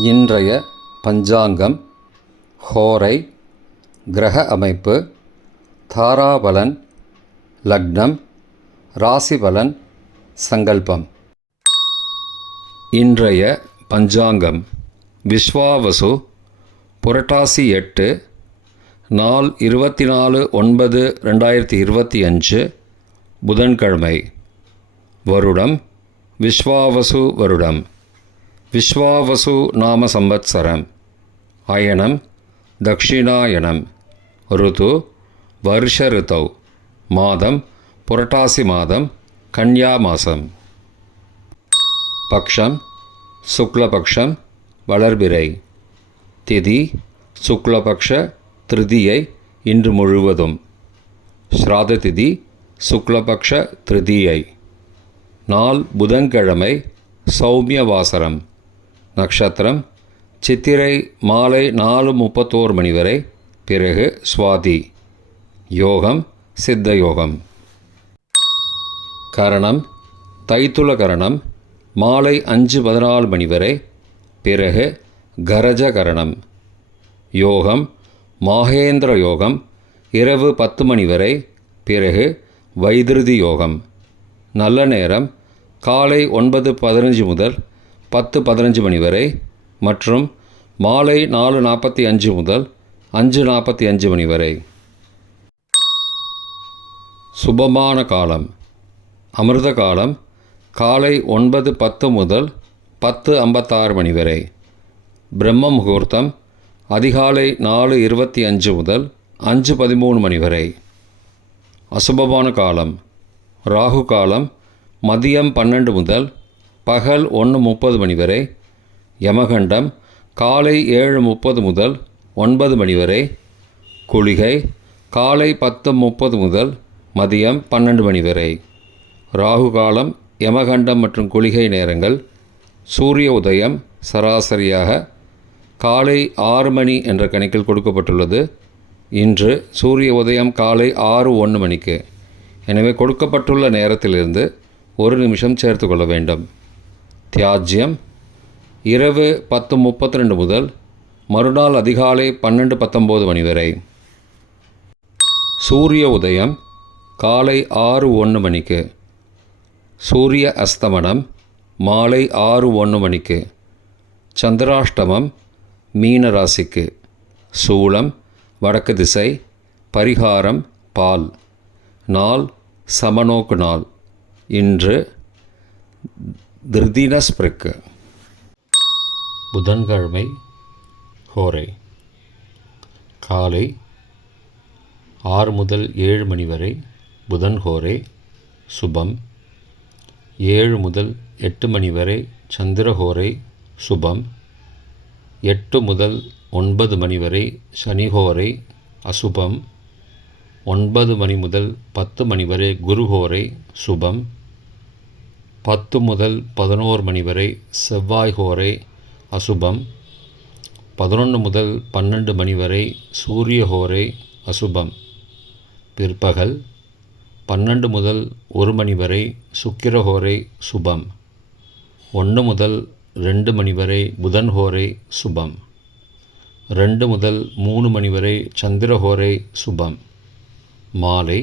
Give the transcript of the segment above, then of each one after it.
இன்றைய பஞ்சாங்கம், ஹோரை, கிரக அமைப்பு, தாராபலன், லக்னம், ராசிபலன், சங்கல்பம். இன்றைய பஞ்சாங்கம் விஸ்வாவசு, புரட்டாசி 8, நாள் 24/9/2025, புதன்கிழமை. வருடம் விஸ்வாவசு வருடம். விஸ்வாவசு நாம சம்வத்சரம். அயனம் தக்ஷிணாயனம். ருது வருஷ ருதௌ. மாதம் புரட்டாசி மாதம், கன்யா மாதம். பக்ஷம் சுக்லபக்ஷம், வளர்பிறை. திதி சுக்லபக்ஷ திருதியை, இன்று முழுவதும். ஸ்ராத திதி சுக்லபக்ஷ திருதியை. நாள் புதன்கிழமை, சௌமியவாசரம். நக்ஷத்திரம் சித்திரை மாலை 4:31 மணி வரை, பிறகு சுவாதி. யோகம் சித்த யோகம். கரணம் தைத்துல கரணம் மாலை 5:14 மணி வரை, பிறகு கரஜ கரணம். யோகம் மாகேந்திர யோகம் இரவு 10 மணி வரை, பிறகு வைதிருதி யோகம். நல்ல நேரம் காலை 9:15 முதல் 10:15 மணி வரை மற்றும் மாலை 4:45 முதல் 5:45 மணி வரை. சுபமான காலம். அமிர்த காலம் காலை 9:10 முதல் 10:56 மணி வரை. பிரம்ம முகூர்த்தம் அதிகாலை 4:25 முதல் 5:13 மணி வரை. அசுபமான காலம். ராகு காலம் மதியம் 12 முதல் பகல் 1:30 மணி வரை. யமகண்டம் காலை 7:30 முதல் 9 மணி வரை. குளிகை காலை 10:30 முதல் மதியம் 12 மணி வரை. ராகு காலம், யமகண்டம் மற்றும் குளிகை நேரங்கள். சூரிய உதயம் சராசரியாக காலை 6 மணி என்ற கணக்கில் கொடுக்கப்பட்டுள்ளது. இன்று சூரிய உதயம் காலை 6:01 மணிக்கு. எனவே கொடுக்கப்பட்டுள்ள நேரத்திலிருந்து 1 நிமிஷம் சேர்த்து கொள்ள வேண்டும். தியாஜ்யம் இரவு 10:32 முதல் மறுநாள் அதிகாலை 12:19 மணி வரை. சூரிய உதயம் காலை 6:01 மணிக்கு. சூரிய அஸ்தமனம் மாலை 6:01 மணிக்கு. சந்திராஷ்டமம் மீன ராசிக்கு. சூலம் வடக்கு திசை. பரிகாரம் பால். நாள் சமநோக்கு நாள். இன்று திருதினஸ்பிருக்கு. புதன்கிழமை. ஹோரை காலை 6 முதல் 7 மணி வரை புதன் ஹோரை சுபம். 7 முதல் 8 மணி வரை சந்திரஹோரை சுபம். 8 முதல் 9 மணி வரை சனிஹோரை அசுபம். 9 மணி முதல் 10 மணி வரை குருஹோரை சுபம். 10 முதல் 11 மணி வரை செவ்வாய் ஹோரை அசுபம். 11 முதல் 12 மணி வரை சூரிய ஹோரை அசுபம். பிற்பகல் 12 முதல் 1 மணி வரை சுக்கிரஹோரை சுபம். 1 முதல் 2 மணி வரை புதன் ஹோரை சுபம். 2 முதல் 3 மணி வரை சந்திரஹோரை சுபம். மாலை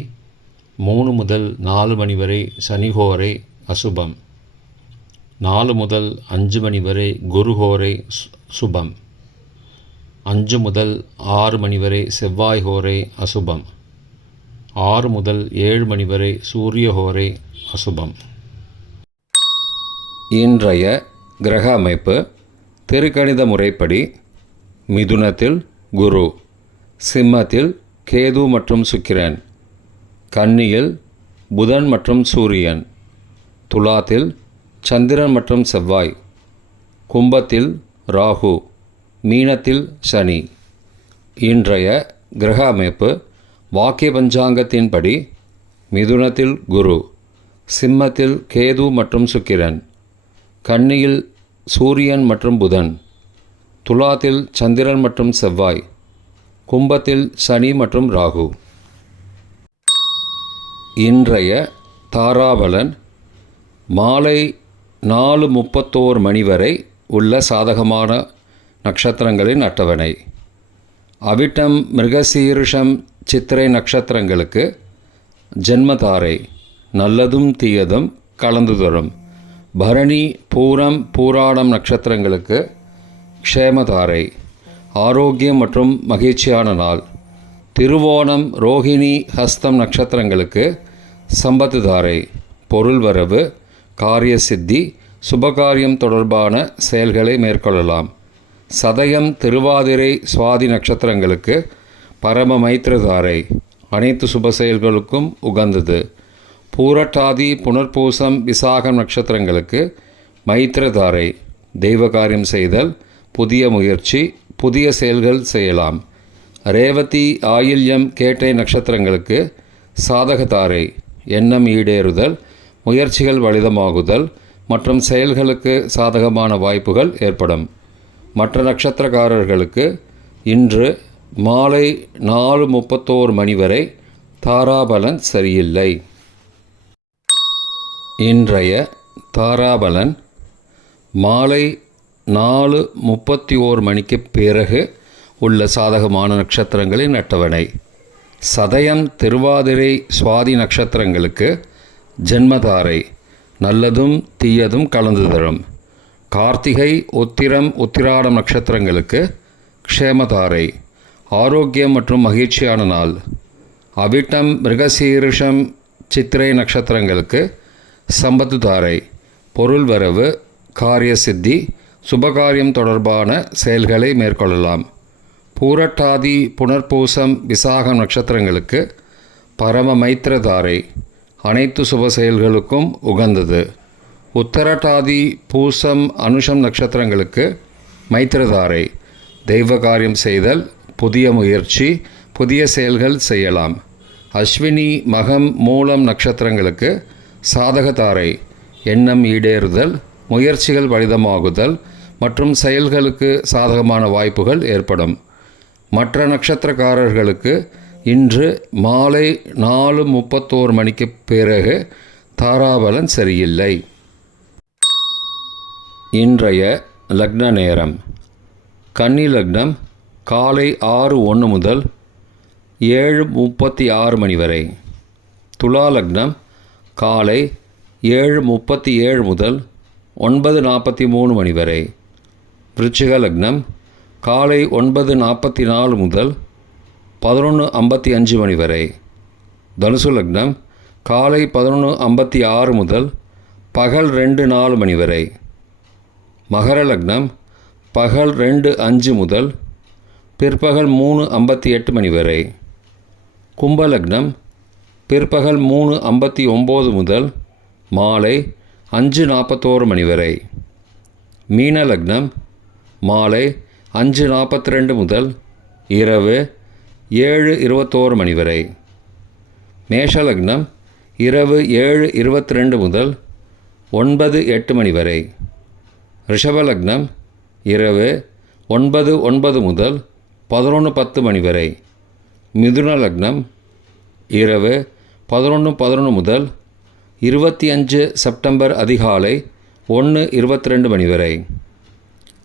3 முதல் 4 மணி வரை சனிஹோரை அசுபம். 4 முதல் 5 மணி வரை குருஹோரை சுபம். 5 முதல் 6 மணி வரை செவ்வாய் ஹோரை அசுபம். 6 முதல் 7 மணி வரை சூரிய ஹோரை அசுபம். இன்றைய கிரக அமைப்பு திருக்கணித முறைப்படி மிதுனத்தில் குரு, சிம்மத்தில் கேது மற்றும் சுக்கிரன், கன்னியில் புதன் மற்றும் சூரியன், துலாத்தில் சந்திரன் மற்றும் செவ்வாய், கும்பத்தில் ராகு, மீனத்தில் சனி. இன்றைய கிரக அமைப்பு வாக்கிய பஞ்சாங்கத்தின்படி மிதுனத்தில் குரு, சிம்மத்தில் கேது மற்றும் சுக்கிரன், கன்னியில் சூரியன் மற்றும் புதன், துலாத்தில் சந்திரன் மற்றும் செவ்வாய், கும்பத்தில் சனி மற்றும் ராகு. இன்றைய தாராபலன் மாலை 4:31 மணி வரை உள்ள சாதகமான நட்சத்திரங்களின் அட்டவணை. அவிட்டம், மிருகசீரிஷம், சித்திரை நட்சத்திரங்களுக்கு ஜென்மதாரை நல்லதும் தீயதும் கலந்து தரும். பரணி, பூரம், பூராடம் நட்சத்திரங்களுக்கு க்ஷேமதாரை ஆரோக்கியம் மற்றும் மகிழ்ச்சியான நாள். திருவோணம், ரோஹிணி, ஹஸ்தம் நட்சத்திரங்களுக்கு சம்பத்து தாரை பொருள் வரவு, காரிய சித்தி, சுபகாரியம் தொடர்பான செயல்களை மேற்கொள்ளலாம். சதயம், திருவாதிரை, சுவாதி நட்சத்திரங்களுக்கு பரம மைத்திரதாரை அனைத்து சுப செயல்களுக்கும் உகந்தது. பூரட்டாதி, புனர்பூசம், விசாகம் நட்சத்திரங்களுக்கு மைத்திரதாரை தெய்வ காரியம் செய்தல், புதிய முயற்சி, புதிய செயல்கள் செய்யலாம். ரேவதி, ஆயில்யம், கேட்டை நட்சத்திரங்களுக்கு சாதகதாரை எண்ணம் ஈடேறுதல், முயற்சிகள் வலிதமாகுதல் மற்றும் செயல்களுக்கு சாதகமான வாய்ப்புகள் ஏற்படும். மற்ற நட்சத்திரக்காரர்களுக்கு இன்று மாலை 4:31 மணி வரை தாராபலன் சரியில்லை. இன்றைய தாராபலன் மாலை 4:31 மணிக்கு பிறகு உள்ள சாதகமான நட்சத்திரங்களின் அட்டவணை. சதயம், திருவாதிரை, சுவாதி நட்சத்திரங்களுக்கு ஜென்மதாரை நல்லதும் தீயதும் கலந்து தரும். கார்த்திகை, உத்திரம், உத்திராடம் நட்சத்திரங்களுக்கு க்ஷேமதாரை ஆரோக்கியம் மற்றும் மகிழ்ச்சியான நாள். அவிட்டம், மிருகசீரிஷம், சித்திரை நட்சத்திரங்களுக்கு சம்பத்து தாரை பொருள் வரவு, காரிய சித்தி, சுபகாரியம் தொடர்பான செயல்களை மேற்கொள்ளலாம். பூரட்டாதி, புனர்பூசம், விசாகம் நட்சத்திரங்களுக்கு பரம மைத்திரதாரை அனைத்து சுப செயல்களுக்கும் உகந்தது. உத்தரட்டாதி, பூசம், அனுஷம் நட்சத்திரங்களுக்கு மைத்திரதாரை தெய்வ காரியம் செய்தல், புதிய முயற்சி, புதிய செயல்கள் செய்யலாம். அஸ்வினி, மகம், மூலம் நட்சத்திரங்களுக்கு சாதகதாரை எண்ணம் ஈடேறுதல், முயற்சிகள் வலிதமாகுதல் மற்றும் செயல்களுக்கு சாதகமான வாய்ப்புகள் ஏற்படும். மற்ற நட்சத்திரக்காரர்களுக்கு இன்று மாலை 4:31 மணிக்கு பிறகு தாராபலன் சரியில்லை. இன்றைய லக்ன நேரம். கன்னி லக்னம் காலை 6:01 முதல் 7:36 மணி வரை. துலா லக்னம் காலை 7:37 முதல் 9:43 மணி வரை. விருச்சிக லக்னம் காலை 9:44 முதல் 11:55 மணி வரை. தனுசு லக்னம் காலை 11:56 முதல் பகல் 2:04 மணி வரை. மகர லக்னம் பகல் 2:05 முதல் பிற்பகல் 3:58 மணி வரை. கும்ப லக்னம் பிற்பகல் 3:59 முதல் மாலை 5:41 மணி வரை. மீன லக்னம் மாலை 5:42 முதல் இரவு 7:21 மணி வரை. மேஷ லக்னம் இரவு 7:22 முதல் 9:08 மணி வரை. ரிஷப லக்னம் இரவு 9:09 முதல் 11:10 மணி வரை. மிதுன லக்னம் இரவு 11:11 முதல் 25 செப்டம்பர் அதிகாலை 1:22 மணி வரை.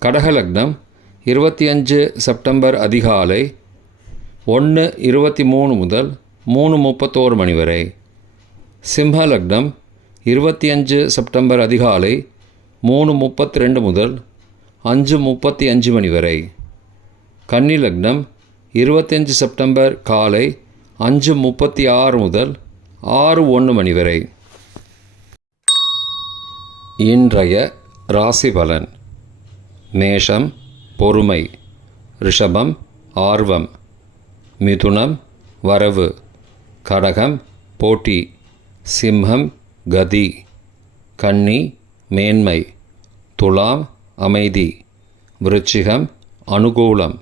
கடக லக்னம் 25 செப்டம்பர் அதிகாலை 1:23 முதல் 3:31 மணி வரை. சிம்ம லக்னம் 25 செப்டம்பர் அதிகாலை 3:32 முதல் 5:35 மணி வரை. கன்னி லக்னம் 25 செப்டம்பர் காலை 5:36 முதல் 6:01 மணி வரை. இன்றைய ராசி பலன். மேஷம் பொறுமை, ரிஷபம் ஆர்வம், மிதுனம் வரவு, கடகம் போட்டி, சிம்மம் கதி, கன்னி மேன்மை, துலாம் அமைதி, விருச்சிகம் அனுகூலம்,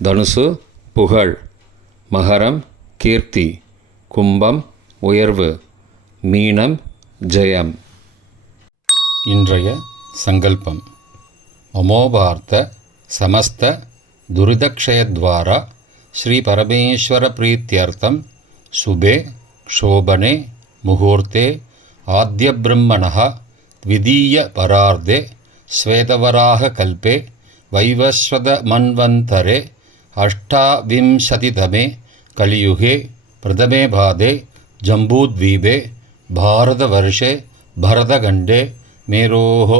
தனுசு புகழ், மகரம் கீர்த்தி, கும்பம் உயர்வு, மீனம் ஜெயம். இன்றைய சங்கல்பம். மமோபார்த்த சமஸ்த துரிதக்ஷயத்வாரா ஸ்ரீ பரமேஸ்வர பிரீத்யர்த்தம் சுபே க்ஷோபனே முகூர்த்தே ஆத்ய பிரம்மணः த்விதீய பரார்த்தே ஸ்வேதவராக கல்பே वैवस्वतमन्वन्तरे अष्टाविंशतितमे कलियुगे प्रथमे पादे जम्बूद्वीपे भारतवर्षे भरतखण्डे मेरोः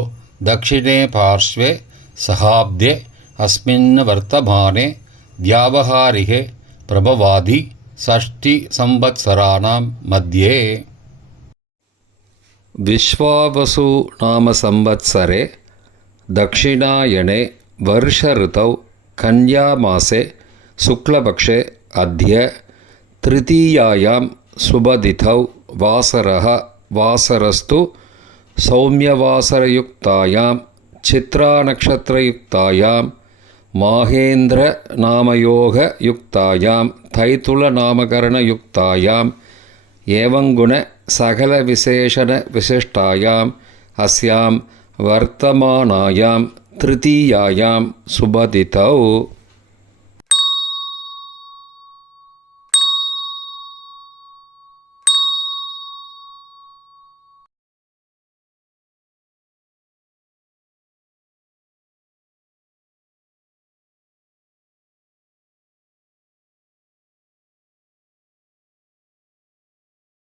दक्षिणे पार्श्वे सहाब्दे अस्मिन् वर्तमाने व्यावहारिके प्रभवादि षष्टिसंवत्सराणां मध्ये विश्वावसु नाम संवत्सरे दक्षिणायने वर्षऋतौ कन्यामासे शुक्लपक्षे अद्य तृतीयायां शुभतिथौ वासरः वासरस्तु सौम्यवासरयुक्तायां चित्रानक्षत्रयुक्तायां माहेन्द्रनामयोगयुक्तायां तैतुलनामकरणयुक्तायाम् एवंगुण सकलविशेषणविशिष्टायाम् अस्यां वर्तमानायां तृतीयायां शुभतिथौ